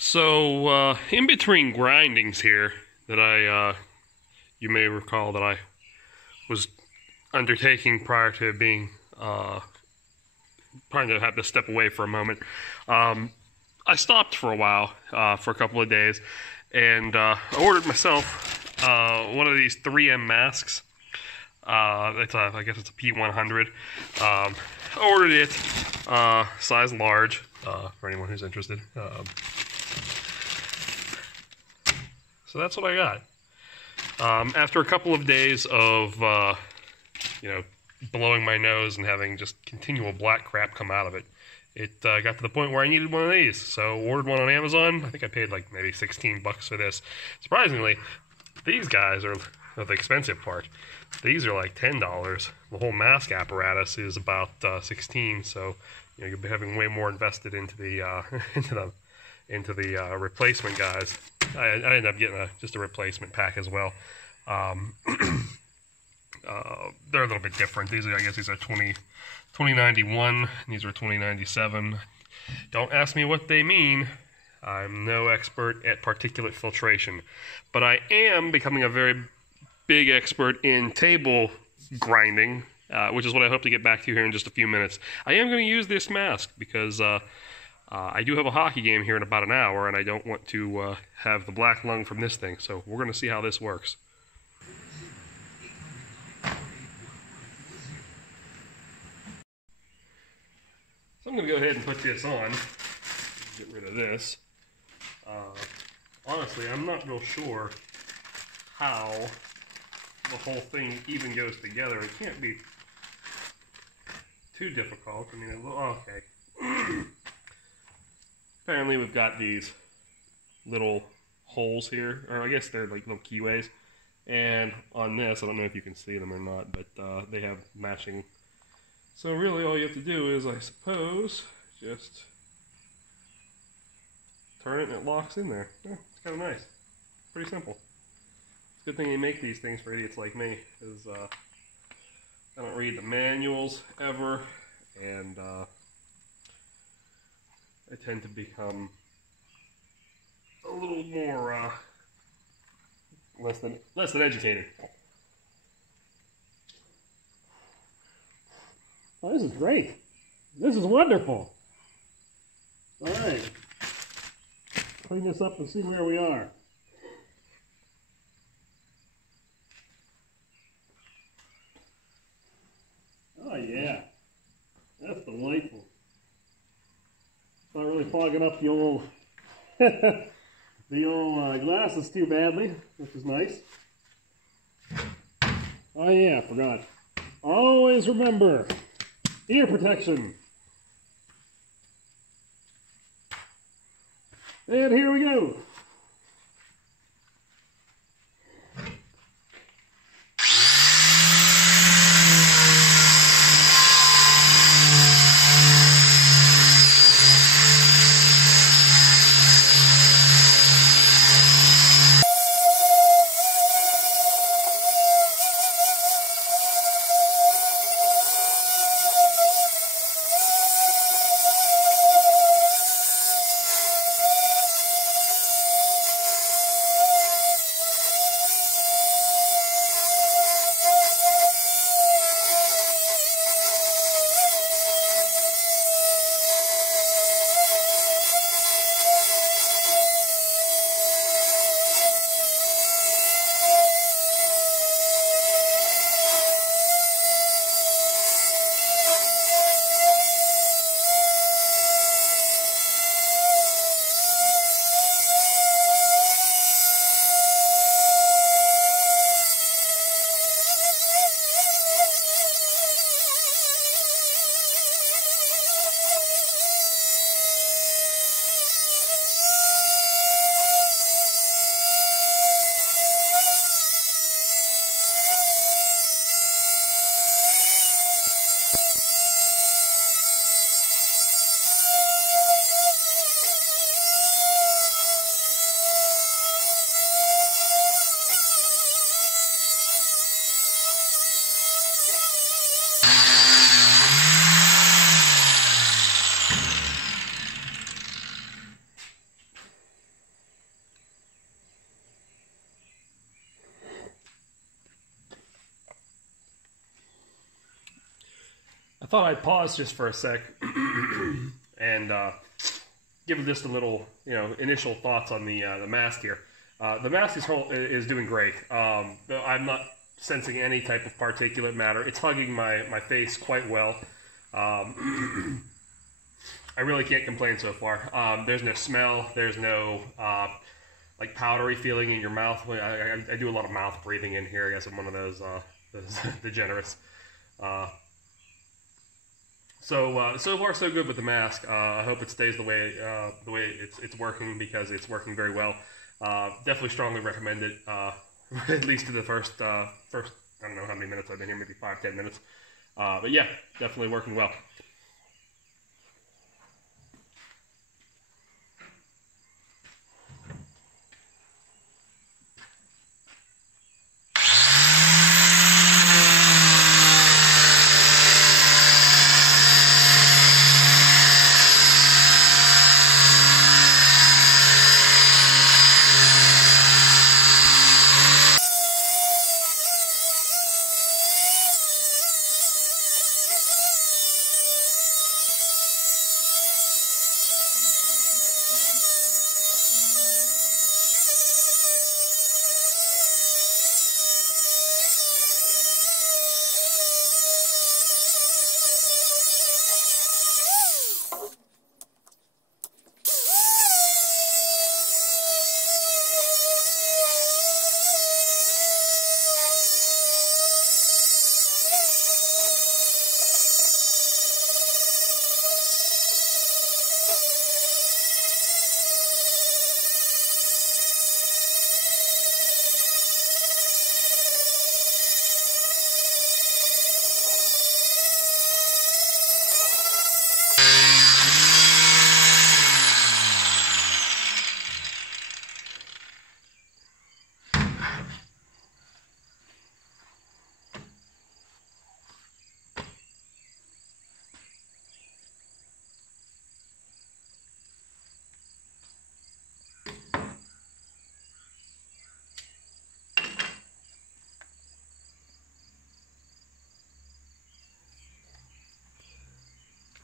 So, in between grindings here, you may recall that I was undertaking prior to being, trying to have to step away for a moment. I stopped for a while, for a couple of days, and I ordered myself one of these 3M masks. I guess it's a P100. I ordered it, size large, for anyone who's interested. So that's what I got. After a couple of days of, blowing my nose and having just continual black crap come out of it, it got to the point where I needed one of these. So ordered one on Amazon. I think I paid like maybe $16 for this. Surprisingly, these guys are the expensive part. These are like $10. The whole mask apparatus is about $16. So you'll be having way more invested into the replacement guys. I ended up getting just a replacement pack as well. They're a little bit different. I guess these are 2091. These are 2097. Don't ask me what they mean. I'm no expert at particulate filtration, but I am becoming a very big expert in table grinding, which is what I hope to get back to here in just a few minutes. I am going to use this mask because I do have a hockey game here in about an hour, and I don't want to have the black lung from this thing, so we're going to see how this works. So I'm going to go ahead and put this on, get rid of this. Honestly, I'm not real sure how the whole thing even goes together. It can't be too difficult. I mean, okay. Apparently we've got these little holes here, or I guess they're like little keyways. And on this, I don't know if you can see them or not, but they have matching. So really all you have to do is, I suppose, just turn it and it locks in there. Yeah, it's kind of nice. Pretty simple. It's a good thing they make these things for idiots like me, because I don't read the manuals ever, and I tend to become a little more less than educated. Oh, this is great. This is wonderful. All right. Clean this up and see where we are. Oh yeah, that's delightful. Not really fogging up the old glasses too badly, which is nice. Oh yeah, forgot. Always remember ear protection. And here we go. thought I'd pause just for a sec and give just a little, initial thoughts on the mask here. The mask is doing great. I'm not sensing any type of particulate matter. It's hugging my face quite well. I really can't complain so far. There's no smell. There's no like powdery feeling in your mouth. I do a lot of mouth breathing in here. I guess I'm one of those degenerates. So far so good with the mask. I hope it stays the way it's working, because it's working very well. Definitely strongly recommend it. At least to the first I don't know how many minutes I've been here, maybe 5-10 minutes. But yeah, definitely working well.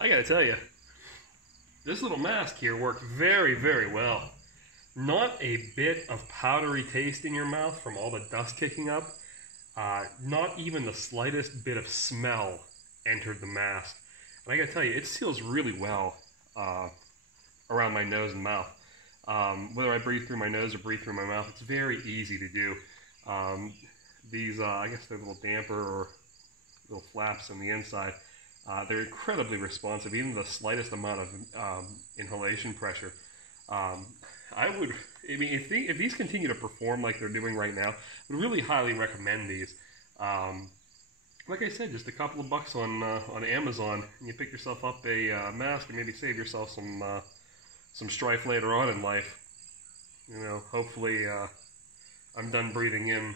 I gotta tell you, this little mask here worked very, very well. Not a bit of powdery taste in your mouth from all the dust kicking up. Not even the slightest bit of smell entered the mask. And I gotta tell you, it seals really well around my nose and mouth. Whether I breathe through my nose or breathe through my mouth, it's very easy to do. These, I guess they're little damper or little flaps on the inside. They're incredibly responsive, even the slightest amount of inhalation pressure. If these continue to perform like they're doing right now, I would really highly recommend these. Like I said, just a couple of bucks on Amazon, and you pick yourself up a mask and maybe save yourself some strife later on in life. Hopefully I'm done breathing in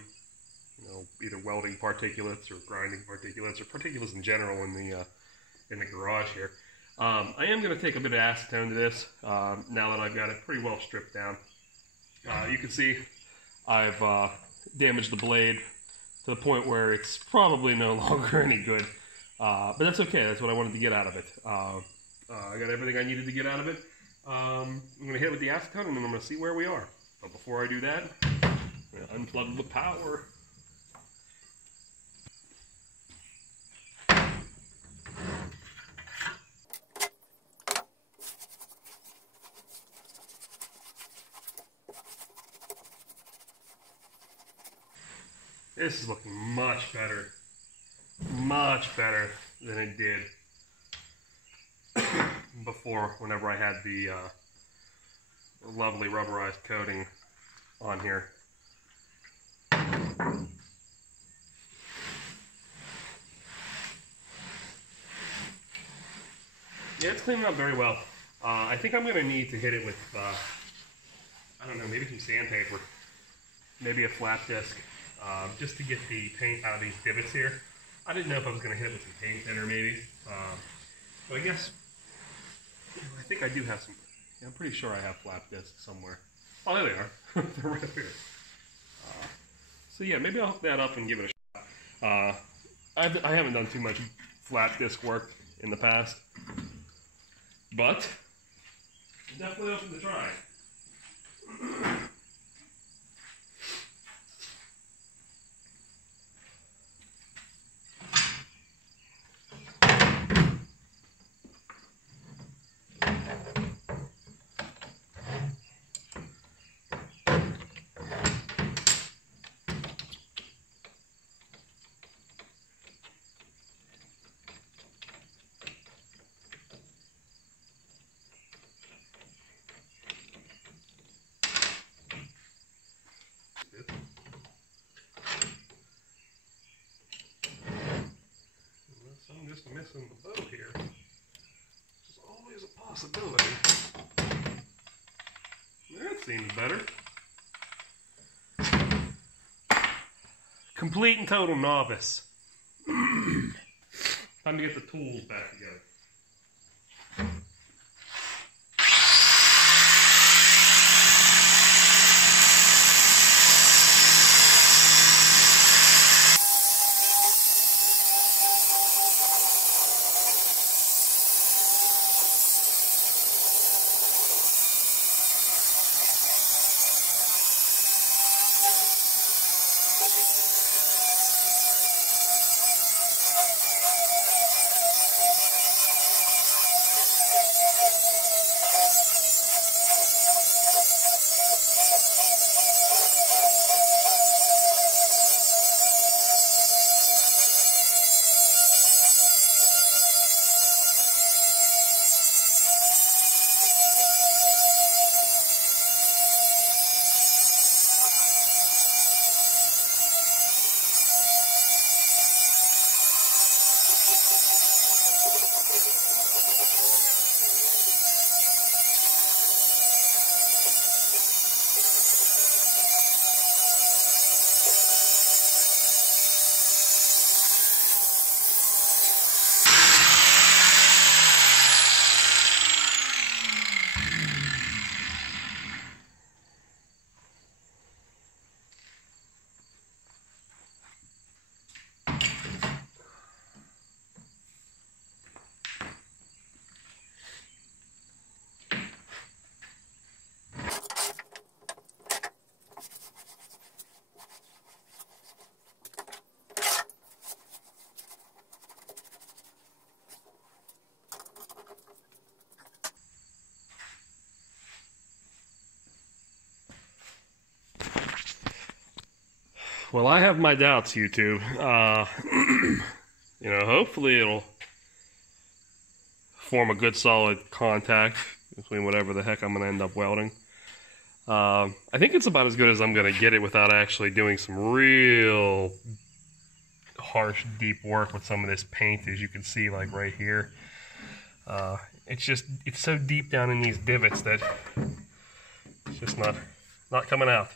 either welding particulates or grinding particulates or particulates in general in the garage here. I am going to take a bit of acetone to this now that I've got it pretty well stripped down. You can see I've damaged the blade to the point where it's probably no longer any good. But that's okay. That's what I wanted to get out of it. I got everything I needed to get out of it. I'm going to hit it with the acetone, and then I'm going to see where we are. But before I do that, I'm going to unplug the power. This is looking much better than it did before, whenever I had the lovely rubberized coating on here. Yeah, it's cleaning up very well. I think I'm going to need to hit it with, I don't know, maybe some sandpaper, maybe a flat disc. Just to get the paint out of these divots here. I didn't know if I was going to hit it with some paint thinner maybe. But I guess, I think I do have some, I'm pretty sure I have flat discs somewhere. Oh, there they are. They're right here. So yeah, maybe I'll hook that up and give it a shot. I haven't done too much flat disc work in the past. But I'm definitely open to try. I'm just missing the boat here. There's always a possibility. That seems better. Complete and total novice. Time to get the tools back together. Well, I have my doubts, YouTube. You know, hopefully it'll form a good solid contact between whatever the heck I'm going to end up welding. I think it's about as good as I'm going to get it without actually doing some real harsh, deep work with some of this paint, as you can see, like right here. It's so deep down in these divots that it's just not coming out.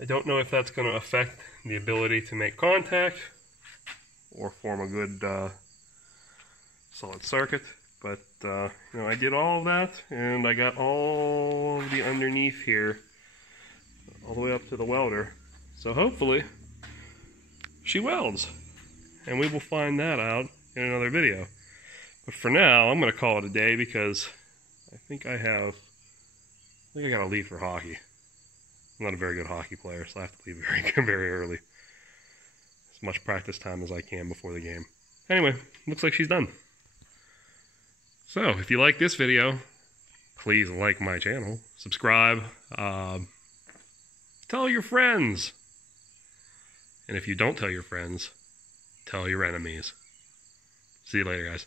I don't know if that's going to affect the ability to make contact or form a good solid circuit, but you know, I did all of that, and I got all of the underneath here all the way up to the welder, so hopefully she welds, and we will find that out in another video. But for now, I'm going to call it a day because I think I gotta leave for hockey. I'm not a very good hockey player, so I have to leave very early. As much practice time as I can before the game. Anyway, looks like she's done. So, if you like this video, please like my channel, subscribe, tell your friends. And if you don't tell your friends, tell your enemies. See you later, guys.